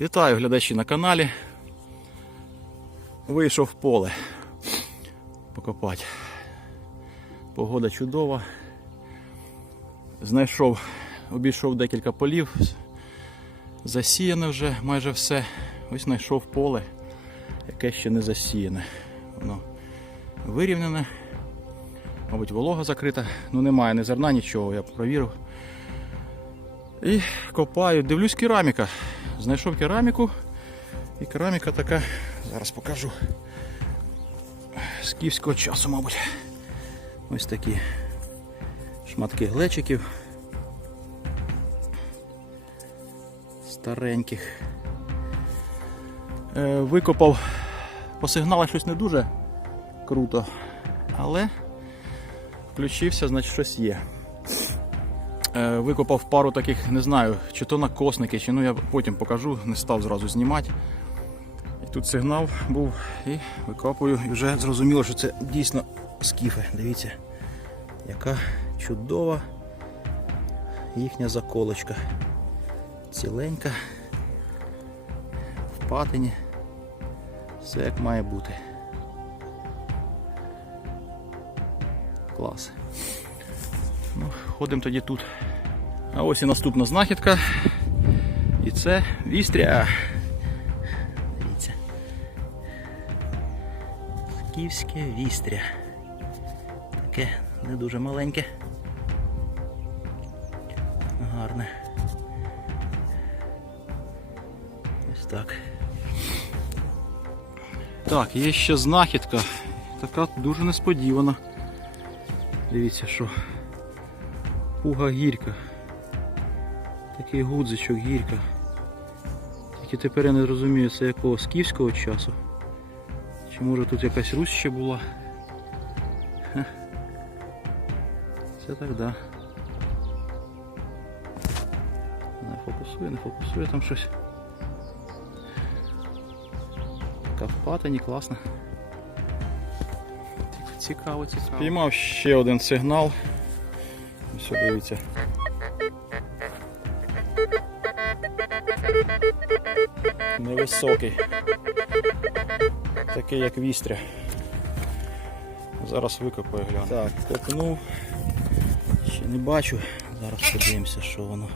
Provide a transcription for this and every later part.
Вітаю глядачі на каналі. Вийшов в поле покопати. Погода чудова. Знайшов, обійшов декілька полів. Засіяне вже майже все. Ось знайшов поле, яке ще не засіяне. Воно вирівняне. Мабуть, волога закрита. Ну немає ні зерна, нічого, я провірив. І копаю, дивлюсь кераміка. Знайшов кераміку. І кераміка така, зараз покажу. З київського часу, мабуть. Ось такі шматки глечиків. Стареньких. Е, викопав по сигналах щось не дуже круто, але включився, значить щось є. Е, Викопав пару таких, не знаю, чи то накосники, чи ну я потім покажу, не став зразу знімати. І тут сигнал був і викопую, і вже зрозуміло, що це дійсно скіфи. Дивіться, яка чудова їхня заколочка. Ціленька, в патині. Все як має бути. Клас. Ну, ходимо тоді тут. А ось і наступна знахідка. І це вістря. Дивіться. Скіфське вістря. Таке не дуже маленьке. Гарне. Ось так. Так, є ще знахідка. Така дуже несподівана. Дивіться, що пуга гірка. Такий гудзичок гірка. Тільки тепер я не розумію, це якого скіфського часу. Чи може тут якась Русь ще була? Ха. Це так да. Не фокусує, не фокусує там щось. Патині, класно. Цікаво, цікаво. Спіймав ще один сигнал. Ось дивіться. Невисокий. Такий як вістря. Зараз викопаю гляну. Так, копнув. Ще не бачу. Зараз подивимося, що воно.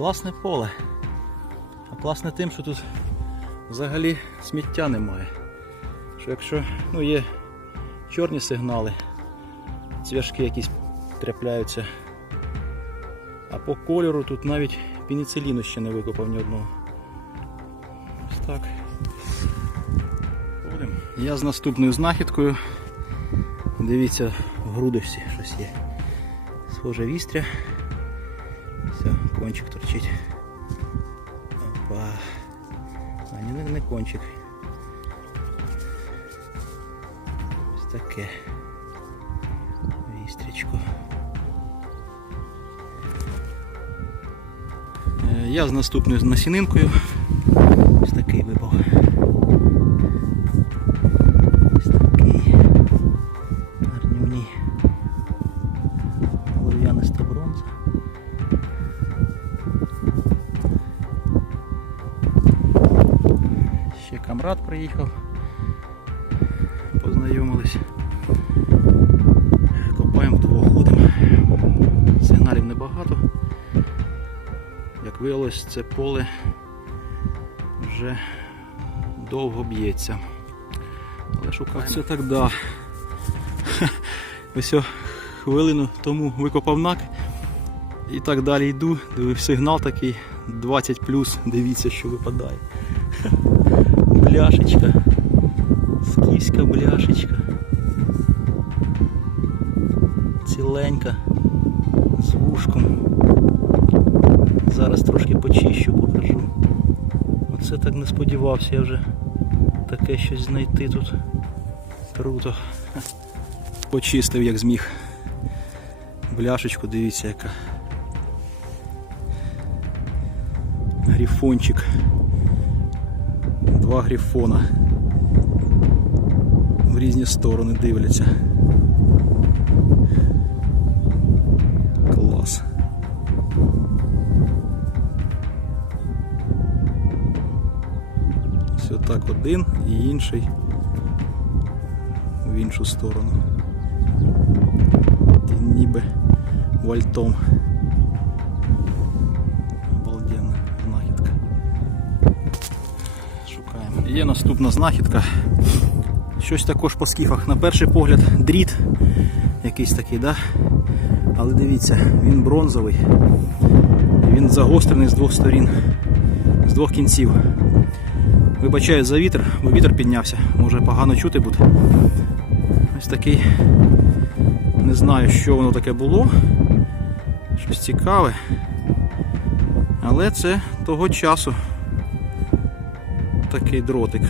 Класне поле. А класне тим, що тут взагалі сміття немає. Що якщо ну, є чорні сигнали, цвяшки якісь трапляються. А по кольору тут навіть пеніциліну ще не викопав ні одного. Ось так. Я з наступною знахідкою. Дивіться, в грудочці щось є. Схоже вістря. Все, кончик торчить. Опа. А не, не кончик. Ось таке. Вістрячко. Е, Я з наступною насінинкою. Ось такий випав. Ще приїхав. Познайомились. Копаємо вдвох ходимо. Сигналів небагато. Як виявилось, це поле вже довго б'ється. Але шукаємо. Це так да. Ось хвилину тому викопав нак. І так далі йду, дивив сигнал такий 20 плюс, дивіться, що випадає. Бляшечка. Скіфська бляшечка. Ціленька. З вушком. Зараз трошки почищу, покажу. Оце так не сподівався я вже таке щось знайти тут. Круто. Почистив як зміг. Бляшечку, дивіться яка. Грифончик. Два грифона. В різні сторони дивляться. Клас. Ось отак один і інший в іншу сторону. Ті ніби вальтом. Є наступна знахідка. Щось також по скіфах. На перший погляд дріт якийсь такий, да? але дивіться, він бронзовий. Він загострений з двох сторін, з двох кінців. Вибачаю за вітер, бо вітер піднявся, може погано чути буде. Ось такий. Не знаю, що воно таке було. Щось цікаве. Але це того часу. Такий дротик.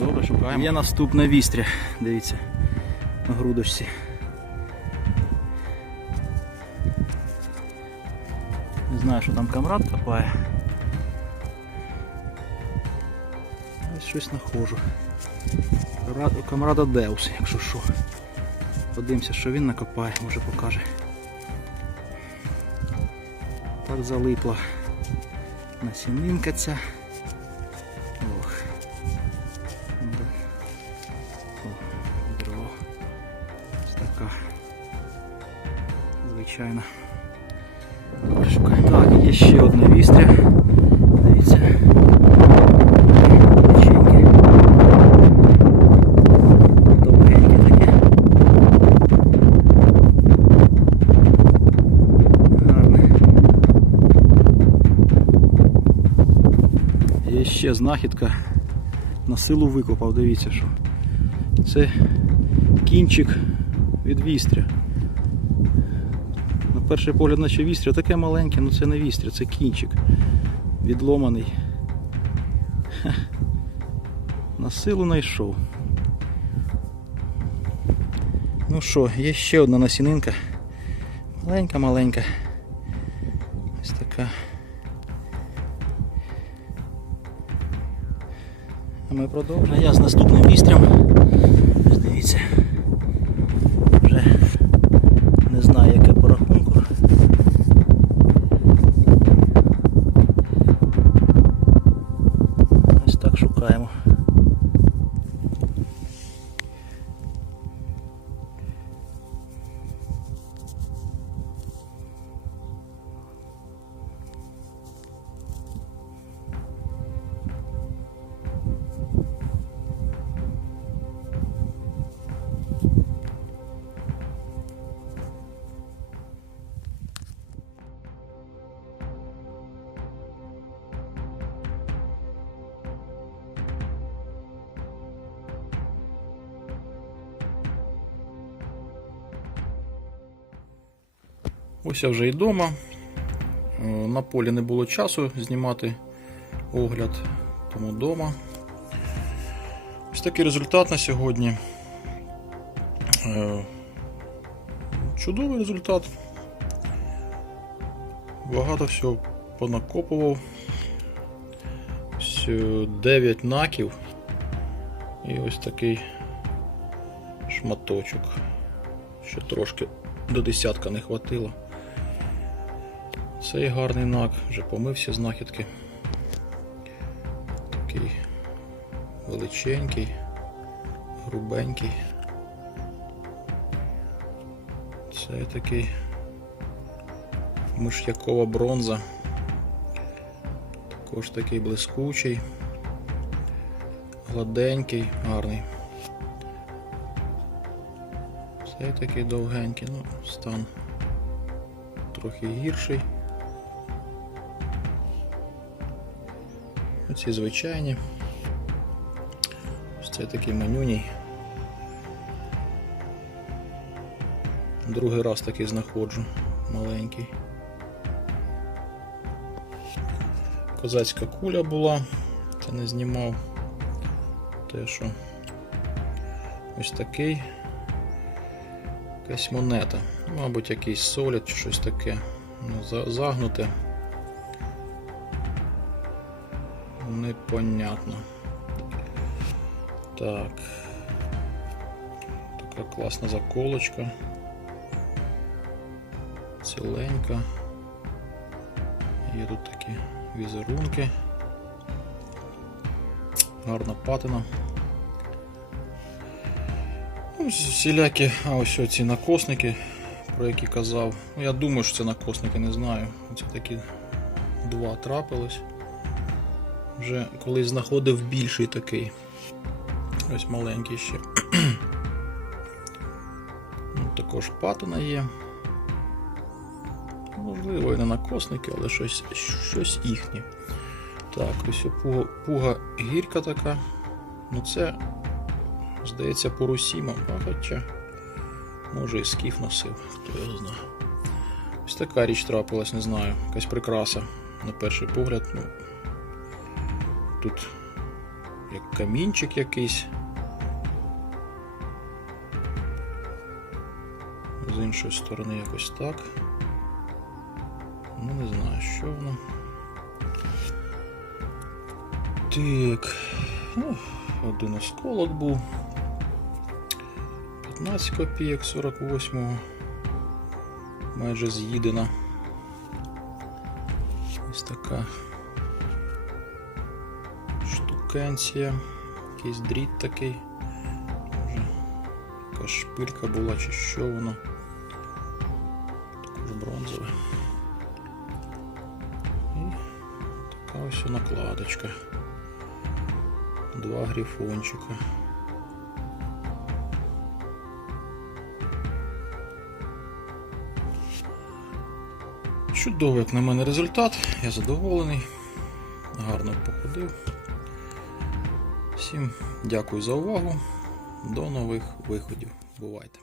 Добре, шукаємо. Є наступна вістря. Дивіться. На грудочці. Не знаю, що там камрад копає. Ось щось знаходжу. Ра- Камрада Деус, якщо що. Подивимося, що він накопає, може покаже. Так залипла насінинка ця. Звичайно. Так, є ще одне вістря. Дивіться. Печеньки. Такі. Гарне. Є ще знахідка. На силу викопав, дивіться що. Це кінчик від вістря. Перший погляд, наче вістря, таке маленьке, але це не вістря, це кінчик. Відломаний. Ха. На силу знайшов. Ну що, є ще одна насінинка. Маленька-маленька. Ось така. А ми продовжуємо. А я з наступним вістрям. Ось Дивіться. Ось я вже і вдома. Е, На полі не було часу знімати огляд, тому вдома. Ось такий результат на сьогодні. Е, Чудовий результат. Багато всього понакопував. Ось 9 наків і ось такий шматочок. Ще трошки до десятка не хватило. Цей гарний нак, вже помився знахідки. Такий величенький, грубенький. Це такий миш'якова бронза. Також такий блискучий, гладенький, гарний. Цей такий довгенький, ну, стан трохи гірший. Оці звичайні. Ось це такий манюній. Другий раз такий знаходжу, маленький. Козацька куля була, це не знімав. Те, що ось такий. Якась монета. Мабуть, якийсь солід чи щось таке. Ну, Загнуте. Непонятно. Так. Така класна заколочка. Ціленька. Є тут такі візерунки. Гарна патина. Ну, всілякі, а ось ці накосники, про які казав. Ну, я думаю, що це накосники, не знаю. Оце такі два трапились. Вже колись знаходив більший такий. Ось маленький ще. ну, також патина є. Можливо, і не накосники, але щось, щось їхнє. Так, ось пуга, пуга гірка така. Ну це, здається, порусіма, хоча може і скіф носив, хто його знає. Ось така річ трапилась, не знаю. Якась прикраса на перший погляд. Ну, тут як камінчик якийсь. З іншої сторони якось так. Ну, не знаю, що воно. Так. Ну, один осколок був. 15 копійок 48-го. Майже з'їдена. Ось така штукенція. Якийсь дріт такий. Може, якась шпилька була чи що воно. Також бронзове. І така ось накладочка. Два грифончика. Чудовий, як на мене, результат. Я задоволений. Гарно походив. Всім дякую за увагу. До нових виходів. Бувайте!